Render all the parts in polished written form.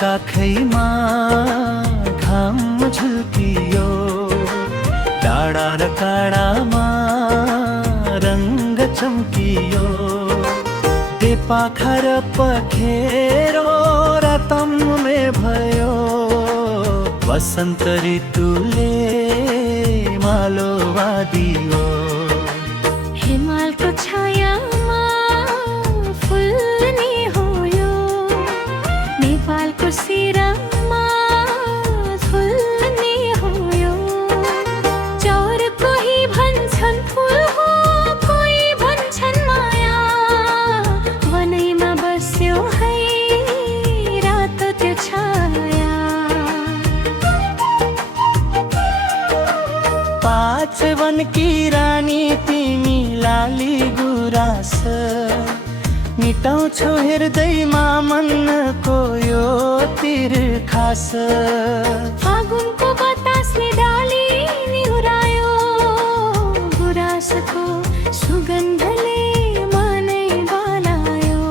काखैमा घाम झुल्कियो, डाँडा र काँडामा रङ्ग चम्कियो। पाखर पखेरो रतम्मे भयो, वसन्त ऋतुले मालो बाँधियो। हिमालको छायामा फुल्ने हो यो, नेपालको सिरामा फुल्ने हो यो। चौर कोही भन्छन् फुल हो, कोही भन्छन् माया, वनैमा बस्यो है रातो त्यो छाया। पाँच वनकी रानी तिमी लाली गुराँस, निटाउँछौ हृदयमा मनको यो तिर्खास। फागुनको बतासले डाली निहुरायो, गुराँसको सुगन्धले मनै बलायो।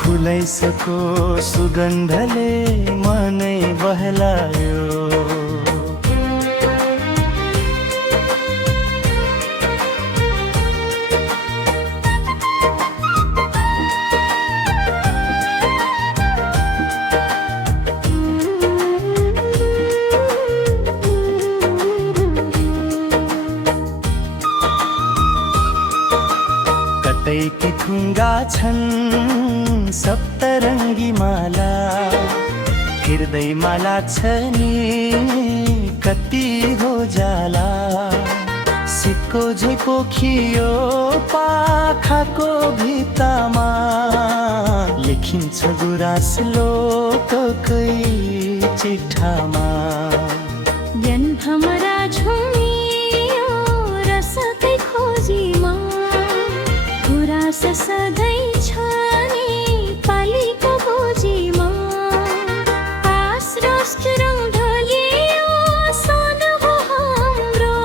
फुलैसको सुगन्धले मनै बहलायो। कतैकी थुङ्गा छन् सप्तरङ्गी माला, हृदयमा लाग्छ नि कति हो जाला। सिक्को झै पोखियो पाखाको भित्तामा, लेखिन्छ गुराँस लोककै चिठामा। जन्मरा झुमियो रसकै खोजीमा, गुराँस सधैँ छ नि पालीको बोजीमा। आस रङ ढलियो सन हो हाम्रो,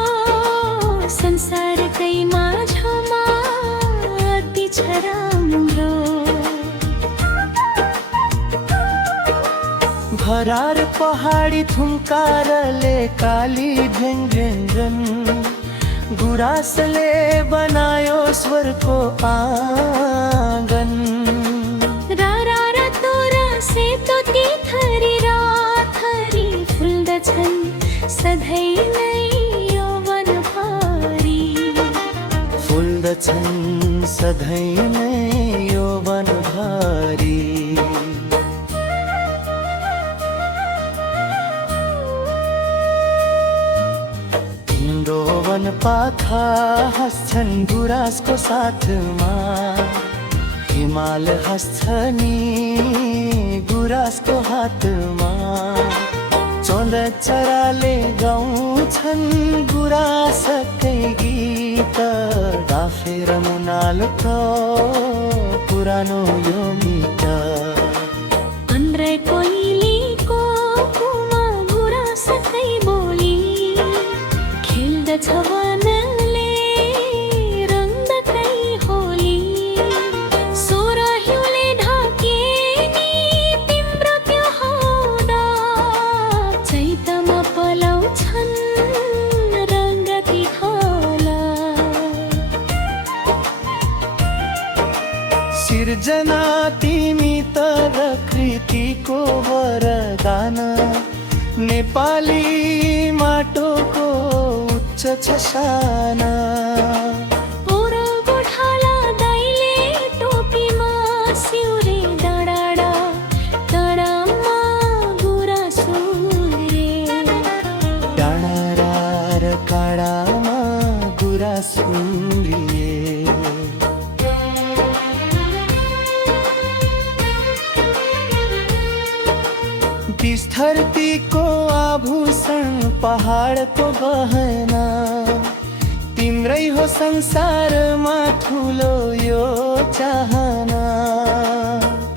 संसारकै माझमा अति छ राम्रो। भरार पहाडी थुम्कारले काली ढ्याङ गुराँसले बनायो स्वरको आँगन। रारा र तोरा सेतो तिथरी राथरी फुल्दछन् सधैँ नै यौवनभरि, फुल्दछन् सधैँ नै यौवनभरि। वन पाखा हस्छन् गुराँसको साथमा, हिमाल हस्छ नि गुराँसको हातमा। चोर चराले गाउँछन् गुराँसकै गीत, डाफेर मुनालको पुरानो यो गीत। अन्ध्रे कोइलीको कुमा गुराँसकै बोली, खेल्दछ वनले रङ्गकै होली। सोह्र हिउँले ढाके नि तिम्रो त्यो हौदा, चैतमा पलाउँछन् रङ्गती खोला। सिर्जना तिमी त प्रकृतिको वरदान, नेपाली माटोको उच्च छ शान। ओरो गोठाला दाइले टोपीमा सिउरे डाँडा, डाँडामा गुराँसो रे। डाँडा र काँडामा गुराँसो रे। तीस धरतीको आभूषण पहाडको गहना, तिम्रै हो संसारमा ठुलो यो चाहना।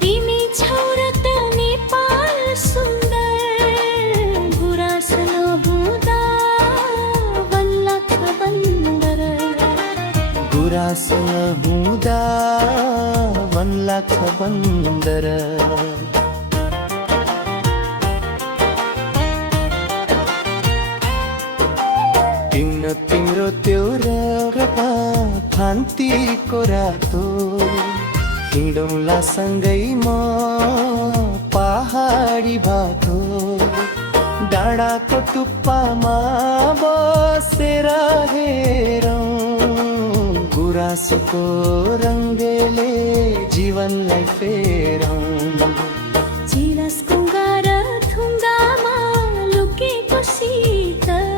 तिमी छौ र त नेपाल सुन्दर, गुराँस नहुँदा वन लाग्छ बन्दर। गुराँस नहुँदा वन लाग्छ बन्दर। किन्न तिम्रो त्यो रगमा फान्तीको रातो हिँडौँला सँगै म पहाडी बाटो डाँडाको टुप्पामा बसेर हेरौँ गुराँसको रङ्गले जीवनलाई फेरौँ चिरसको गार थुङ्गामा लुकेको शीतल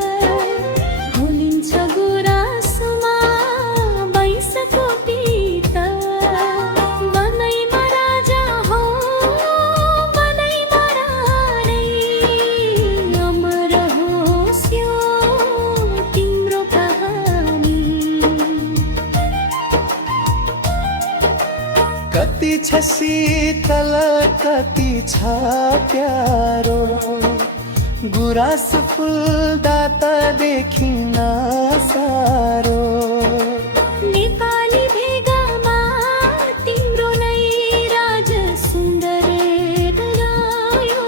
भुलिन्छ गुराँसमा बैसको पीतल बनैमा राजा हो बनैमा रानी अमर होस् यो तिम्रो कहानी कति छ शीतल कति छ प्यारो गुराँस फुल्दा त देखिन सारो नेपाली भेगामा तिम्रो नै राज सुन्दर डरायो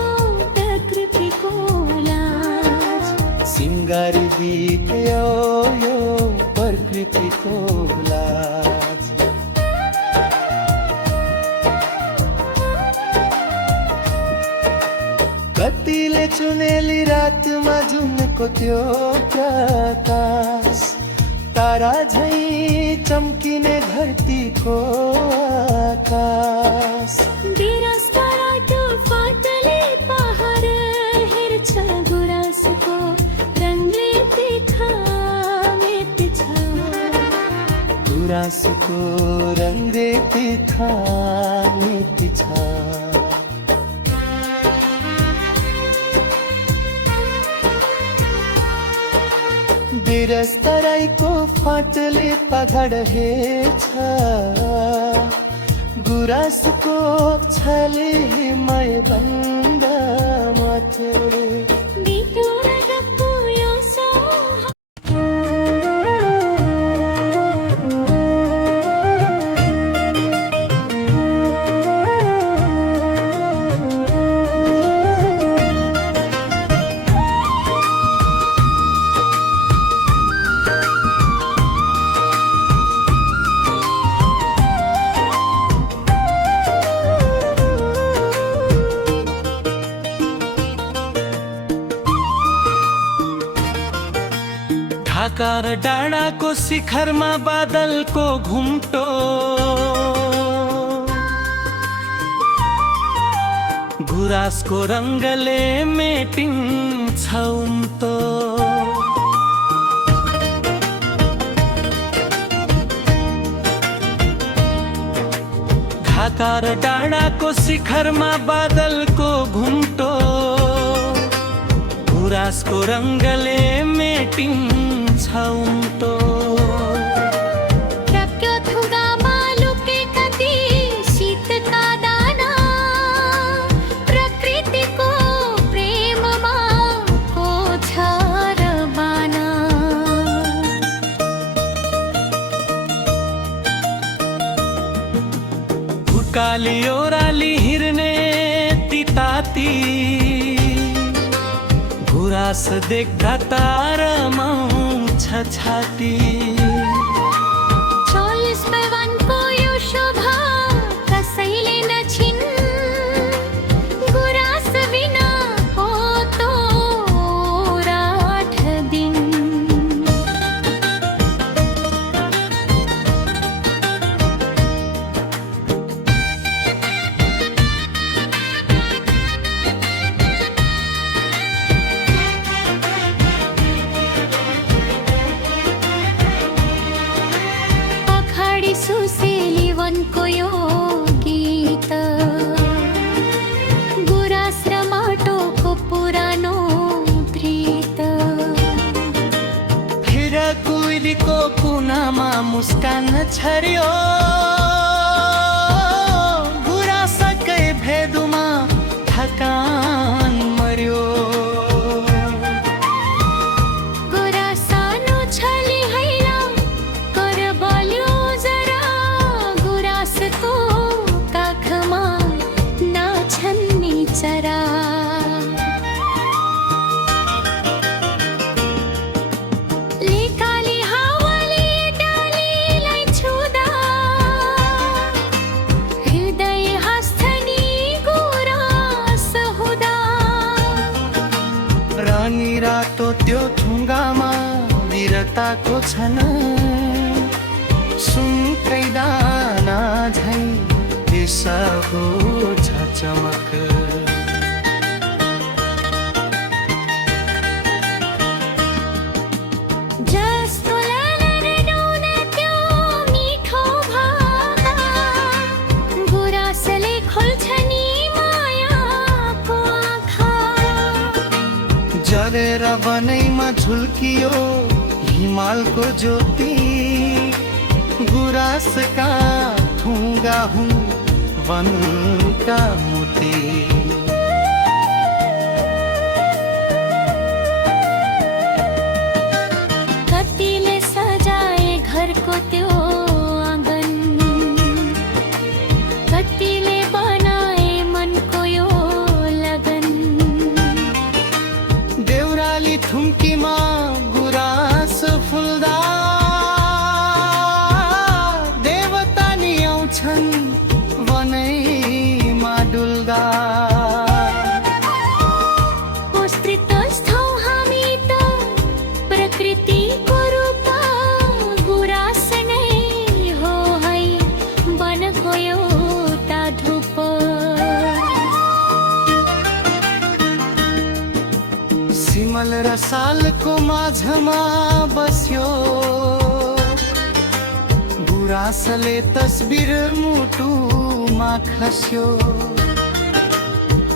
प्रकृतिको लाज सिङ्गारी दियो यो प्रकृतिको लाज कतिले चुनेली रातमा जुनको त्यो प्रकाश तारा झैँ चम्किने धरतीको आकाश बिरास पराटो फाटले पहाड हेर्छ गुराँसको रङले देखामेट छ गुराँसको रङ्गले देखामेट छ बिरस तराईको फाटले पहाड हेर्छ गुराँसको छले हिमाय भन्दा माथि बिटो र डप्पु यो ढाका र डाँडाको शिखरमा बादलको घुम्टो गुराँसको रङ्गले मेटिन्छ उम्तो ढाका र डाँडाको शिखरमा बादलको घुम्टो गुराँसको रङ्गले मेटिन्छ उम्तो ट्रक्यो थुगामा लुकेका ती शीतका दाना प्रकृतिको प्रेममा को छ र बाना उकाली ओह्राली हिँड्ने तिताती गुराँस देख्दा तारामाउँछ छाती 40 पैवानको यो शोभा कसैले नछिन् गुराँस बिना हो तो 8 दिन सुसेली वनको यो गीत गुराँस र माटोको पुरानो प्रीत फिर कुइलीको कुनामा मुस्कान छर्यो गुराँसकै भेदुमा थकान मर्यो गुराँसानो छली हैला कर बल्यो जरा गुराँसको काखमा नाछन् नि चरा वीरताको छन सुनकै दाना झै यसको छ चमक जस्तो ललनाउन त्यो मिठो भाका गुराँसले खोल्छ नि मायाको आँखा जरेर बनैमा झुल्कियो हिमालको ज्योति गुराँसका थुङ्गा हुन् वनका मोती कतिले सजाए घरको त्यो आँगन कतिले बनाए मनको यो लगन देउराली थुम्कीमा गुराँस फुल्दा देवता नि आउँछन् वनैमा डुल्दा विस्तृत छौँ हामी त प्रकृतिको रूप गुराँस नै हो है वनको एउटा धूप सिमल र सालको माझमा बस्यो गुराँसले तस्बिर मुटुमा खस्यो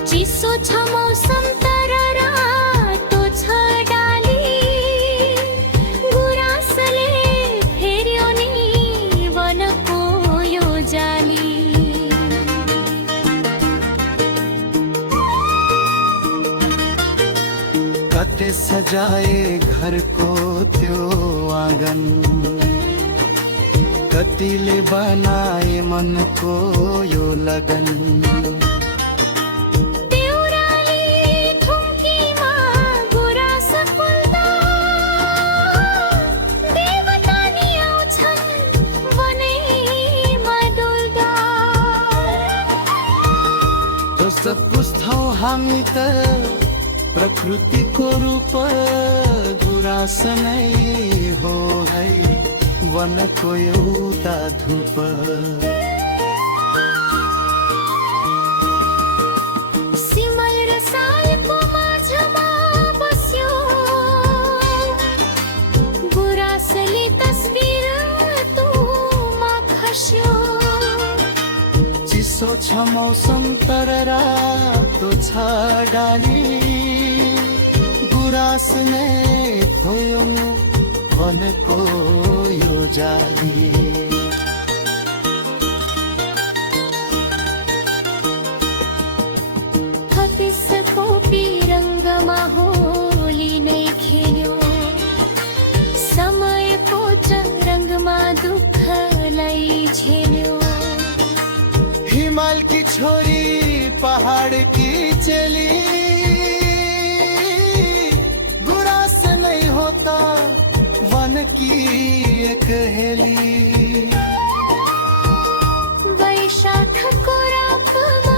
चिसो छ मौसम तर रातो छ डाली गुराँसले फेर्यो नि वनको यो जाली कते सजाए घरको त्यो आँगन कतिले बनाए मनको यो लगन देउराली थुम्कीमा गुराँस फुल्दा देवता नि आउँछन् वनैमा डुल्दा कस्तो पुस्थौँ हामी त प्रकृतिको रूप गुराँस नै हो है वनको एउटा धूप सिमल र सालको माझमा बस्यो गुराँसले तस्बिर तुमा खस्यो चिसो छ मौसम तर रातो छ डाली गुराँस नै भयो वनको यो जाली हतिसको पिरङ्गमा होली नै खेल्यो समयको चरङ्गमा दुःखलाई झेल्यो हिमाल की छोरी पहाड़ की चली गुराँस नहीं होता वन की एक हेली वैशाखको रातमा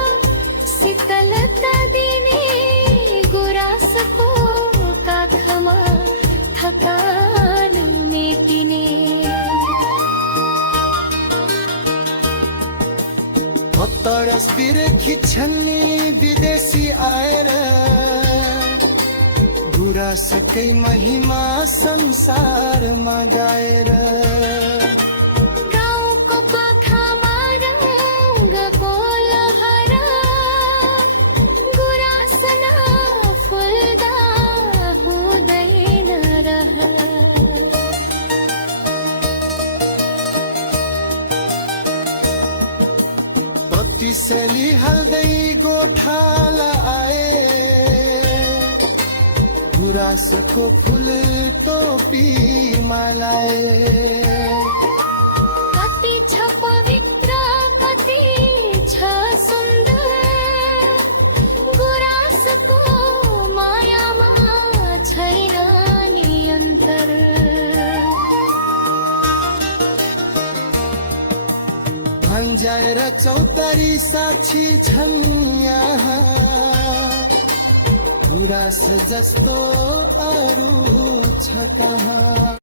शीतलता दिने गुराँसको काखमा थकान मेटिने तस्बिर खिच्छन् नि विदेशी आएर गुराँसकै महिमा संसारमा गाएर गाउँको पाखामा रङ्गको लहरा गुराँस नफुल्दा हुँदैन रहर पत्तीसेली हाल्दै गोठाला आए गुराँसको फुल टोपीमा लाए कति छ पवित्र कति छ सुन्दर गुराँसको मायामा छैन नि अन्तर भन्ज्याएर चौतारी साक्षी छन् यहाँ गुराँस जस्तो अरू छ कहाँ।